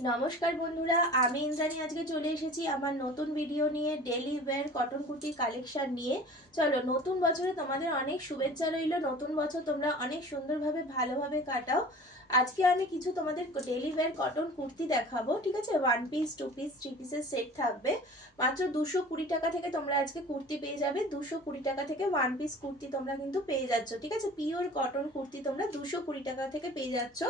নমস্কার বন্ধুরা, আমি ইন্দ্রাণী আজকে চলে এসেছি আমার নতুন ভিডিও নিয়ে, daily wear cotton kurti collection নিয়ে। চলো, নতুন বছরে তোমাদের অনেক শুভেচ্ছা রইল। নতুন বছর তোমরা অনেক সুন্দরভাবে ভালোভাবে কাটাও। আজকে আমি কিছু তোমাদের ডেলি ওয়্যার কটন কুর্তি দেখাবো, ঠিক আছে? 1 পিস, 2 পিস, 3 পিসের সেট থাকবে। মাত্র 220 টাকা থেকে তোমরা আজকে কুর্তি পেয়ে যাবে। 220 টাকা থেকে 1 পিস কুর্তি তোমরা কিন্তু পেয়ে যাচ্ছ, ঠিক আছে? পিওর কটন কুর্তি তোমরা 220 টাকা থেকে পেয়ে যাচ্ছ।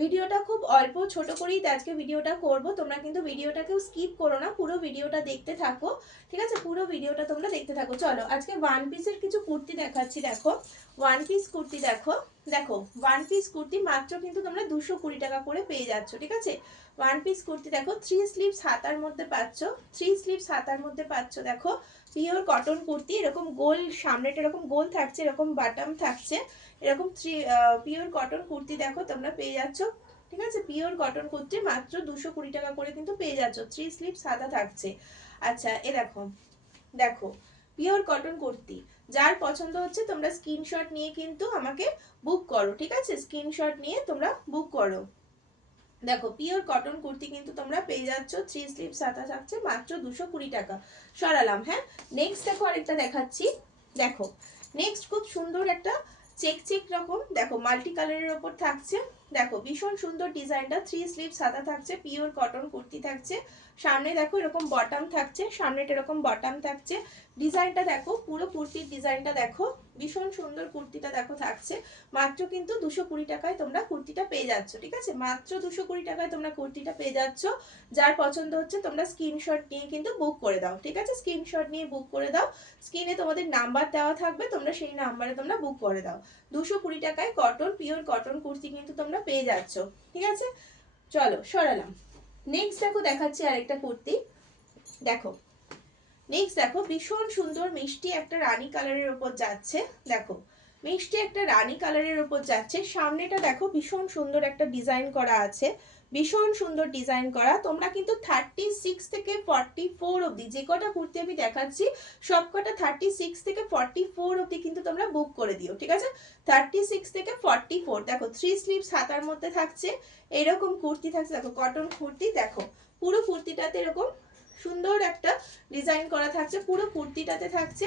ভিডিওটা খুব অল্প ছোট করেই আজকে ভিডিওটা করব, তোমরা কিন্তু ভিডিওটাকেও স্কিপ করো না, পুরো ভিডিওটা দেখতে থাকো, ঠিক আছে? পুরো ভিডিওটা তোমরা দেখতে থাকো। চলো, আজকে 1 পিসের কিছু কুর্তি দেখাচ্ছি। দেখো, 1 পিস কুর্তি দেখো। দেখো, 1 পিস কুর্তি মাত্র কিন্তু তোমরা 220 টাকা করে পেয়ে যাচ্ছ, ঠিক আছে? 1 পিস কুর্তি দেখো, 3 স্লিভস হাতার মধ্যে পাচ্ছ। 3 স্লিভস হাতার মধ্যে পাচ্ছ। দেখো, পিওর কটন কুর্তি, এরকম গোল সামনেটা এরকম গোল থাকছে, এরকম বাটম থাকছে, এরকম পিওর কটন কুর্তি দেখো তোমরা পেয়ে যাচ্ছ, ঠিক আছে? পিওর কটন কুর্তি মাত্র 220 টাকা করে কিন্তু পেয়ে যাচ্ছ। 3 স্লিভ সাদা থাকছে। আচ্ছা, এ দেখো, দেখো পিওর কটন কুর্তি। যার পছন্দ হচ্ছে তোমরা স্ক্রিনশট নিয়ে কিন্তু আমাকে বুক করো, ঠিক আছে? স্ক্রিনশট নিয়ে তোমরা বুক করো। দেখো, পিওর কটন কুর্তি কিন্তু তোমরা পেয়ে যাচ্ছ। 3 স্লিভ সাদা থাকছে, মাত্র 220 টাকা। সরালাম, হ্যাঁ। নেক্সট দেখো, আরেকটা দেখাচ্ছি। দেখো, নেক্সট খুব সুন্দর একটা চেক চেক রকম, দেখো মাল্টি কালারের ওপর থাকছে। দেখো, ভীষণ সুন্দর ডিজাইনটা। 3 স্লিভ সাদা থাকছে, পিওর কটন কুর্তি থাকছে। সামনে দেখো এরকম বটম থাকছে, সামনেটা এরকম বটম থাকছে। ডিজাইনটা দেখো, পুরো কুর্তির ডিজাইনটা দেখো, ভীষণ সুন্দর কুর্তিটা দেখো থাকছে। মাত্র কিন্তু 220 টাকায় তোমরা কুর্তিটা পেয়ে যাচ্ছ, ঠিক আছে? মাত্র 220 টাকায় তোমরা কুর্তিটা পেয়ে যাচ্ছ। যার পছন্দ হচ্ছে তোমরা স্ক্রিনশট নিয়ে কিন্তু বুক করে দাও, ঠিক আছে? স্ক্রিনশট নিয়ে বুক করে দাও। স্ক্রিনে তোমাদের নাম্বার দেওয়া থাকবে, তোমরা সেই নাম্বারে তোমরা বুক করে দাও। 220 টাকায় কটন, পিওর কটন কুর্তি কিন্তু তোমরা পেয়ে যাচ্ছ, ঠিক আছে? চলো, সরালাম। নেক্সট দেখো, দেখাচ্ছি আরেকটা কুর্তি। দেখো, নেক্সট দেখো, ভীষণ সুন্দর মিষ্টি একটা রানী কালারের উপর যাচ্ছে। দেখো, মিষ্টি একটা রানী কালারের উপর যাচ্ছে। সামনেটা দেখো, ভীষণ সুন্দর একটা ডিজাইন করা আছে, ভীষণ সুন্দর ডিজাইন করা। তোমরা কিন্তু 36 থেকে 44 অবধি, যে কটা কুর্তি আমি দেখাচ্ছি সব কটা 36 থেকে 44 অবধি কিন্তু তোমরা বুক করে দিও, ঠিক আছে? 36 থেকে 44। দেখো, 3 স্লিভস হাতার মধ্যে থাকছে, এরকম কুর্তি থাকছে। দেখো, কটন কুর্তি। দেখো, পুরো কুর্তিটাতে এরকম সুন্দর একটা ডিজাইন করা থাকছে, পুরো কুর্তিটাতে থাকছে।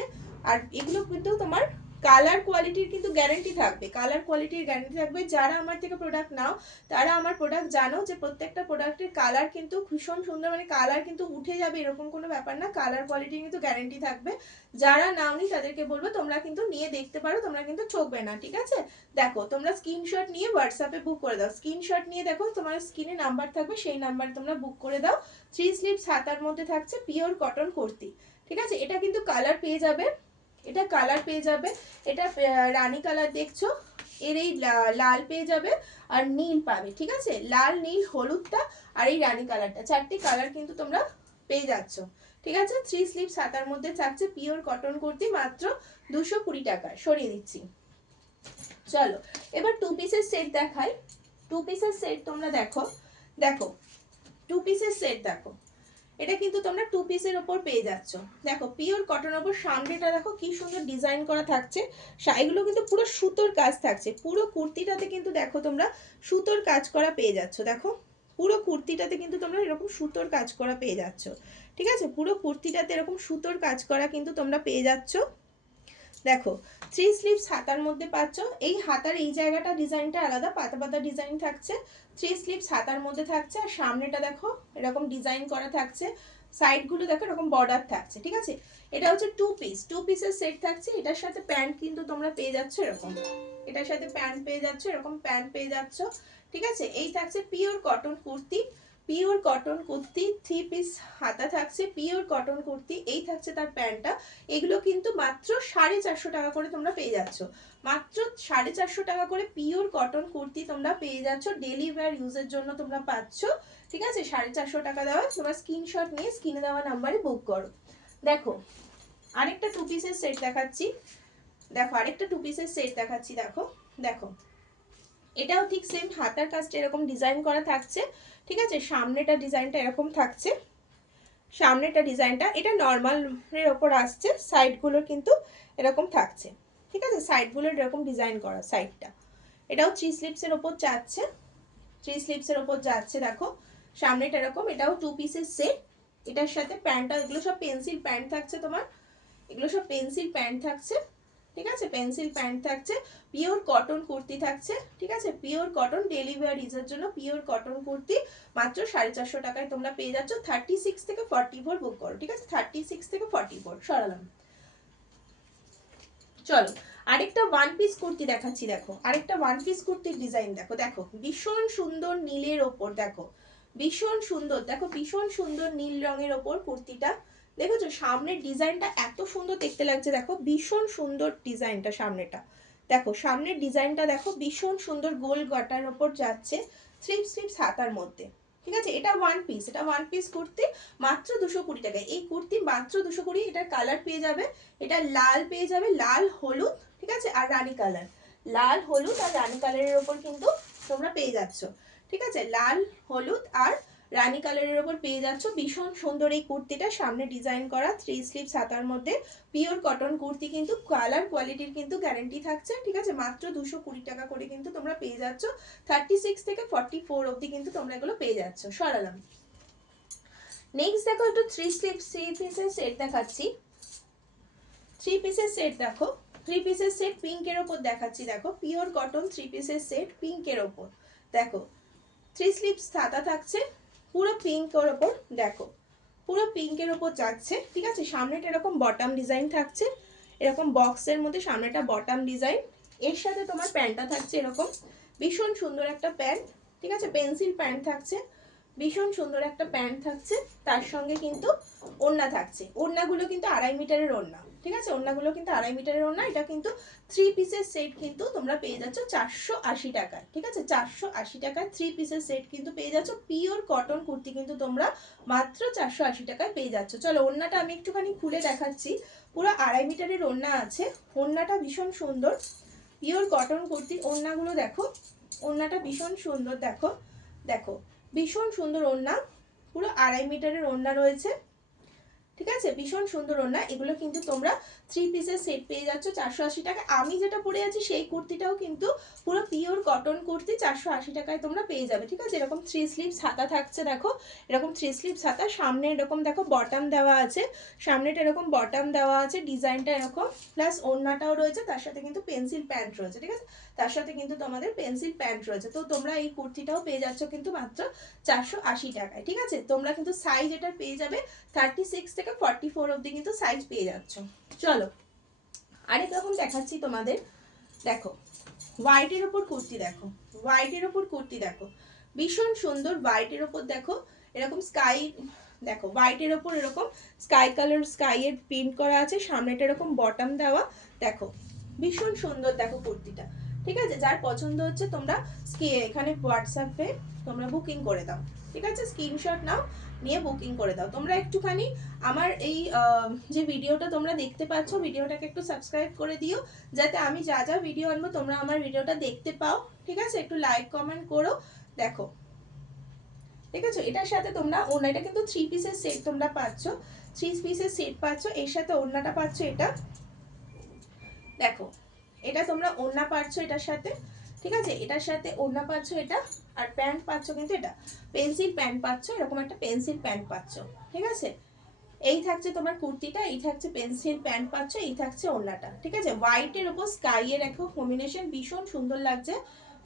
আর এগুলো কিন্তু তোমার কালার কোয়ালিটির কিন্তু গ্যারান্টি থাকবে, কালার কোয়ালিটির গ্যারান্টি থাকবে। যারা আমার থেকে প্রোডাক্ট নাও তারা আমার প্রোডাক্ট জানো যে প্রত্যেকটা প্রোডাক্টের কালার কিন্তু ভীষণ সুন্দর, মানে কালার কিন্তু উঠে যাবে এরকম কোনো ব্যাপার না, কালার কোয়ালিটির কিন্তু গ্যারান্টি থাকবে। যারা নাওনি তাদেরকে বলবো তোমরা কিন্তু নিয়ে দেখতে পারো, তোমরা কিন্তু ঠকবে না, ঠিক আছে? দেখো, তোমরা স্ক্রিনশট নিয়ে হোয়াটসঅ্যাপে বুক করে দাও। স্ক্রিনশট নিয়ে দেখো, তোমার স্ক্রিনে নাম্বার থাকবে, সেই নাম্বারে তোমরা বুক করে দাও। 3 স্লিভস হাতার মধ্যে থাকছে, পিওর কটন কুর্তি, ঠিক আছে? এটা কিন্তু কালার পেয়ে যাবে, এটা কালার পেয়ে যাবে। এটা রানী কালার দেখছো, এর এই লাল পেয়ে যাবে, আর নীল পাবে, ঠিক আছে? লাল, নীল, হলুদটা আর এই রানী কালারটা, চারটি কালার কিন্তু তোমরা পেয়ে যাচ্ছ, ঠিক আছে? 3 স্লিভস হাতার মধ্যে থাকছে, পিওর কটন কুর্তি, মাত্র 220 টাকায়। সরিয়ে দিচ্ছি। চলো, এবার 2 পিসের সেট দেখাই। 2 পিসের সেট তোমরা দেখো। দেখো, 2 পিসের সেট দেখো, এটা কিন্তু তোমরা 2 পিসের ওপর পেয়ে যাচ্ছ। দেখো, পিওর কটন ওপর সামনেটা দেখো কি সুন্দর ডিজাইন করা থাকছে। এগুলো কিন্তু পুরো সুতোর কাজ থাকছে, পুরো কুর্তিটাতে কিন্তু দেখো তোমরা সুতোর কাজ করা পেয়ে যাচ্ছ। দেখো, পুরো কুর্তিটাতে কিন্তু তোমরা এরকম সুতোর কাজ করা পেয়ে যাচ্ছ, ঠিক আছে? পুরো কুর্তিটাতে এরকম সুতোর কাজ করা কিন্তু তোমরা পেয়ে যাচ্ছ। দেখো, 3 স্লিভস হাতার মধ্যে পাচ্ছ। এই হাতার এই জায়গাটা ডিজাইনটা আলাদা, পাতা পাতা ডিজাইন থাকছে। 3 স্লিভস হাতার মধ্যে থাকছে, আর সামনেটা দেখো এরকম ডিজাইন করা থাকছে, সাইডগুলো দেখো এরকম বর্ডার থাকছে, ঠিক আছে? এটা হচ্ছে 2 পিস, 2 পিসের সেট থাকছে। এটার সাথে প্যান্ট কিন্তু তোমরা পেয়ে যাচ্ছ এরকম, এটার সাথে প্যান্ট পেয়ে যাচ্ছ, এরকম প্যান্ট পেয়ে যাচ্ছ, ঠিক আছে? এই থাকছে pure cotton kurti, pure cotton kurti. 3 piece হাতা থাকছে, পিওর কটন কুর্তি। এই থাকছে তার প্যান্টটা। এগুলো কিন্তু মাত্র 450 টাকা করে তোমরা পেয়ে যাচ্ছ, মাত্র 450 টাকা করে পিওর কটন কুর্তি তোমরা পেয়ে যাচ্ছ। ডেলি ওয়্যার ইউজের জন্য তোমরা পাচ্ছ, ঠিক আছে? 450 টাকা দেওয়া। তোমরা স্ক্রিনশট নিয়ে স্ক্রিনে দেওয়া নাম্বারে বুক করো। দেখো, আরেকটা 2 পিসের সেট দেখাচ্ছি। দেখো, আরেকটা 2 পিসের সেট দেখাচ্ছি। দেখো, দেখো, এটাও ঠিক সেম, হাতার কাজটা এরকম ডিজাইন করা থাকছে, ঠিক আছে? সামনেটা ডিজাইনটা এরকম থাকছে, সামনেটা ডিজাইনটা এটা নর্মালের ওপর আসছে, সাইডগুলো কিন্তু এরকম থাকছে, ঠিক আছে? সাইডগুলো এরকম ডিজাইন করা, সাইডটা। এটাও 3 স্লিভসের ওপর যাচ্ছে, 3 স্লিভসের ওপর যাচ্ছে। দেখো, সামনেটা এরকম, এটাও 2 পিসের সেট। এটার সাথে প্যান্টটা, এগুলো সব পেন্সিল প্যান্ট থাকছে তোমার, এগুলো সব পেন্সিল প্যান্ট থাকছে, ঠিক আছে, পেন্সিল প্যান্ট থাকছে। পিওর কটন কুর্তি থাকছে, ঠিক আছে, পিওর কটন ডেলি ওয়্যার ইউজের জন্য পিওর কটন কুর্তি মাত্র 450 টাকায় তোমরা পেয়ে যাচ্ছ। 36 থেকে 44 বুক করো, ঠিক আছে, 36 থেকে 44 সরালাম। চলো আরেকটা ওয়ান পিস কুর্তি দেখাচ্ছি, দেখো আরেকটা ওয়ান পিস কুর্তির ডিজাইন দেখো, দেখো ভীষণ সুন্দর নীলের ওপর, দেখো ভীষণ সুন্দর, দেখো ভীষণ সুন্দর নীল রঙের ওপর কুর্তিটা, দেখেছো সামনের ডিজাইনটা এত সুন্দর দেখতে লাগছে, দেখো ভীষণ সুন্দর ডিজাইনটা সামনেটা, দেখো সামনের ডিজাইনটা দেখো ভীষণ সুন্দর গোল গটার ওপর যাচ্ছে, স্লিপস হাতার মধ্যে, ঠিক আছে। এটা ওয়ান পিস, এটা ওয়ান পিস কুর্তি মাত্র 220 টাকায়। এই কুর্তি মাত্র 220, এটার কালার পেয়ে যাবে, এটা লাল পেয়ে যাবে, লাল হলুদ, ঠিক আছে, আর রানী কালার, লাল হলুদ আর রানী কালারের ওপর কিন্তু তোমরা পেয়ে যাচ্ছ, ঠিক আছে, লাল হলুদ আর রানী কালারের ওপর পেয়ে যাচ্ছ। ভীষণ সুন্দর এই কুর্তিটা, সামনে ডিজাইন করা, 3 স্লিভস হাতার মধ্যে, পিওর কটন কুর্তি, কিন্তু কালার কোয়ালিটির কিন্তু গ্যারান্টি থাকছে, ঠিক আছে। মাত্র 220 টাকা করে কিন্তু তোমরা পেয়ে যাচ্ছ। 36 থেকে 44 অবধি কিন্তু তোমরা এগুলো পেয়ে যাচ্ছ। সরালাম। নেক্সট দেখো একটু 3 পিসের সেট দেখাচ্ছি, 3 পিসের সেট দেখো, 3 পিসের সেট পিঙ্কের ওপর দেখাচ্ছি, দেখো পিওর কটন 3 পিসের সেট পিঙ্কের ওপর, দেখো 3 স্লিভস হাতা থাকছে, পুরো পিঙ্কের ওপর, দেখো পুরো পিঙ্কের ওপর যাচ্ছে, ঠিক আছে। সামনেটা এরকম বটম ডিজাইন থাকছে, এরকম বক্সের মধ্যে সামনেটা বটম ডিজাইন, এর সাথে তোমার প্যান্টটা থাকছে এরকম ভীষণ সুন্দর একটা প্যান্ট, ঠিক আছে, পেন্সিল প্যান্ট থাকছে, ভীষণ সুন্দর একটা প্যান্ট থাকছে, তার সঙ্গে কিন্তু ওড়না থাকছে, ওড়নাগুলো কিন্তু 2.5 মিটারের ওড়না, ঠিক আছে, ওড়নাগুলো কিন্তু 2.5 মিটারের ওড়না। এটা কিন্তু 3 পিসের সেট কিন্তু তোমরা পেয়ে যাচ্ছ 480 টাকায়, ঠিক আছে, 480 টাকায় 3 পিসের সেট কিন্তু পেয়ে যাচ্ছ। পিওর কটন কুর্তি কিন্তু তোমরা মাত্র 480 টাকায় পেয়ে যাচ্ছ। চলো ওড়নাটা আমি একটুখানি খুলে দেখাচ্ছি, পুরো 2.5 মিটারের ওড়না আছে, ওড়নাটা ভীষণ সুন্দর, পিওর কটন কুর্তি, ওড়নাগুলো দেখো, ওড়নাটা ভীষণ সুন্দর, দেখো দেখো ভীষণ সুন্দর ওড়না, পুরো 2.5 মিটারের ওড়না রয়েছে, ঠিক আছে, ভীষণ সুন্দর ওড়না। এগুলো কিন্তু তোমরা 3 পিসের সেট পেয়ে যাচ্ছ 480 টাকা। আমি যেটা পরে আছি সেই কুর্তিটাও কিন্তু পুরো পিওর কটন কুর্তি 480 টাকায় তোমরা পেয়ে যাবে, ঠিক আছে। এরকম 3 স্লিভস হাতা থাকছে, দেখো এরকম 3 স্লিভস হাতা, সামনে এরকম দেখো বটম দেওয়া আছে, সামনেটা এরকম বটম দেওয়া আছে, ডিজাইনটা এরকম, প্লাস ওড়নাটাও রয়েছে, তার সাথে কিন্তু পেন্সিল প্যান্ট রয়েছে, ঠিক আছে, তার সাথে কিন্তু তোমাদের পেন্সিল প্যান্ট রয়েছে। তো তোমরা এই কুর্তিটাও পেয়ে যাচ্ছ কিন্তু মাত্র 480 টাকায়, ঠিক আছে। তোমরা কিন্তু সাইজ এটা পেয়ে যাবে 36 থেকে 44 অবধি কিন্তু সাইজ পেয়ে যাচ্ছ। চলো আরেক রকম দেখাচ্ছি তোমাদের, দেখো হোয়াইটের ওপর কুর্তি, দেখো হোয়াইটের ওপর কুর্তি, দেখো ভীষণ সুন্দর হোয়াইটের ওপর, দেখো এরকম স্কাই, দেখো হোয়াইটের ওপর এরকম স্কাই কালার, স্কাইয়ের প্রিন্ট করা আছে, সামনেটা এরকম বটম দেওয়া, দেখো ভীষণ সুন্দর, দেখো কুর্তিটা, ঠিক আছে। যার পছন্দ হচ্ছে তোমরা এখানে হোয়াটসঅ্যাপে তোমরা বুকিং করে দাও, ঠিক আছে, স্ক্রিনশট নাও, নিয়ে বুকিং করে দাও। তোমরা একটুখানি আমার এই যে ভিডিওটা তোমরা দেখতে পাচ্ছ, ভিডিওটাকে একটু সাবস্ক্রাইব করে দিও, যাতে আমি যা যা ভিডিও আনবো তোমরা আমার ভিডিওটা দেখতে পাও, ঠিক আছে। একটু লাইক কমেন্ট করো, দেখো ঠিক আছে। এটার সাথে তোমরা ওড়না, এটা কিন্তু 3 পিসের সেট তোমরা পাচ্ছ, 3 পিসের সেট পাচ্ছ, এর সাথে ওড়নাটা পাচ্ছ, এটা দেখো এটা তোমরা ওড়না পাচ্ছ এটার সাথে, ঠিক আছে, এটার সাথে ওড়না পাচ্ছ এটা, আর প্যান্ট পাচ্ছ কিন্তু এটা পেন্সিল প্যান্ট পাচ্ছ, এরকম একটা পেন্সিল প্যান্ট পাচ্ছ, ঠিক আছে। এই থাকছে তোমার কুর্তিটা, এই থাকছে পেন্সিল প্যান্ট পাচ্ছ, এই থাকছে ওড়নাটা, ঠিক আছে। হোয়াইটের উপর স্কাই এর একটা কম্বিনেশন, ভীষণ সুন্দর লাগছে,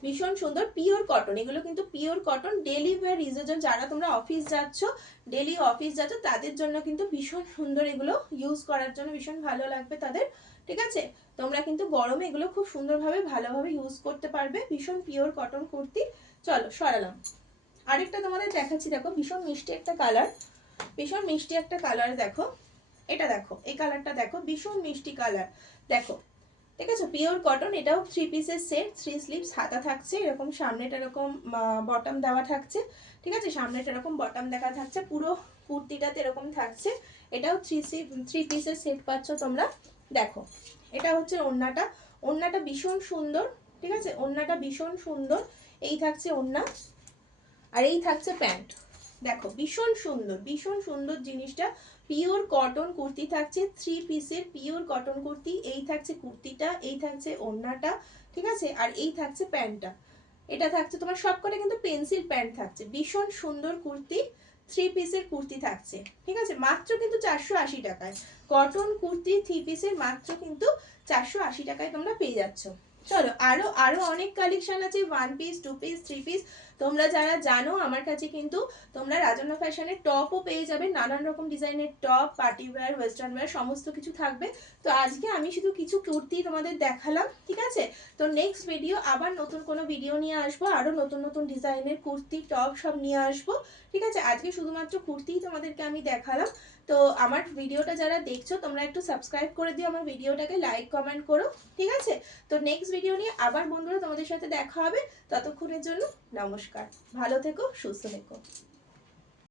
ভীষণ সুন্দর, পিওর কটন, এগুলো কিন্তু পিওর কটন, ডেলি ওয়্যার ইউজের জন্য, যারা তোমরা অফিস যাচ্ছ, ডেলি অফিস যাচ্ছ তাদের জন্য কিন্তু ভীষণ সুন্দর, এগুলো ইউজ করার জন্য ভীষণ ভালো লাগবে তাদের, ঠিক আছে। তোমরা কিন্তু গরমে এগুলো খুব সুন্দরভাবে ভালোভাবে ইউজ করতে পারবে, ভীষণ পিওর কটন কুর্তি। চলো সরালাম। আরেকটা তোমাদের দেখাচ্ছি, দেখো ভীষণ মিষ্টি একটা কালার, ভীষণ মিষ্টি একটা কালার, দেখো এটা, দেখো এই কালারটা দেখো, ভীষণ মিষ্টি কালার, দেখো ঠিক আছে, পিওর কটন, এটাও 3 পিসের সেট, 3 স্লিভস হাতা থাকছে, এরকম সামনেটা এরকম বটম দেওয়া থাকছে, ঠিক আছে, সামনেটা এরকম বটম দেখা থাকছে, পুরো কুর্তিটাতে এরকম থাকছে, এটাও 3 পিসের সেট পাচ্ছ তোমরা। দেখো এটা হচ্ছে ওড়নাটা, ওড়নাটা ভীষণ সুন্দর, ঠিক আছে, ওড়নাটা ভীষণ সুন্দর, এই থাকছে ওড়না, আর এই থাকছে প্যান্ট, দেখো ভীষণ সুন্দর, ভীষণ সুন্দর জিনিসটা, পিওর কটন কুর্তি থাকছে, 3 পিসের পিওর কটন কুর্তি, এই থাকছে কুর্তিটা, এই থাকছে ওড়নাটা, ঠিক আছে, আর এই থাকছে প্যান্টটা, এটা থাকছে তোমার সবকটা কিন্তু পেন্সিল প্যান্ট থাকছে, ভীষণ সুন্দর কুর্তি, 3 পিসের কুর্তি থাকছে, ঠিক আছে, মাত্র কিন্তু 480 টাকায়। কটন কুর্তি 3 পিসের মাত্র কিন্তু 480 টাকায় তোমরা পেয়ে যাচ্ছ। চলো আরো আরো অনেক কালেকশন আছে, 1 পিস 2 পিস 3 পিস। তোমরা যারা জানো আমার কাছে কিন্তু তোমরা রাজন্যা ফ্যাশনের টপও পেয়ে যাবে, নানান রকম ডিজাইনের top, party wear, western wire সমস্ত কিছু থাকবে। তো আজকে আমি শুধু কিছু কুর্তি তোমাদের দেখালাম, ঠিক আছে। তো নেক্সট ভিডিও আবার নতুন কোনো ভিডিও নিয়ে আসবো, আরো নতুন নতুন ডিজাইনের কুর্তি টপ সব নিয়ে আসবো, ঠিক আছে। আজকে শুধুমাত্র কুর্তিই তোমাদেরকে আমি দেখালাম। তো আমার ভিডিওটা যারা দেখছো তোমরা একটু সাবস্ক্রাইব করে দিও, আমার ভিডিওটাকে লাইক কমেন্ট করো, ঠিক আছে। তো নেক্সট ভিডিও নিয়ে আবার বন্ধুরা তোমাদের সাথে দেখা হবে, ততক্ষণের জন্য নমস্কার, ভালো থেকো, সুস্থ থেকো।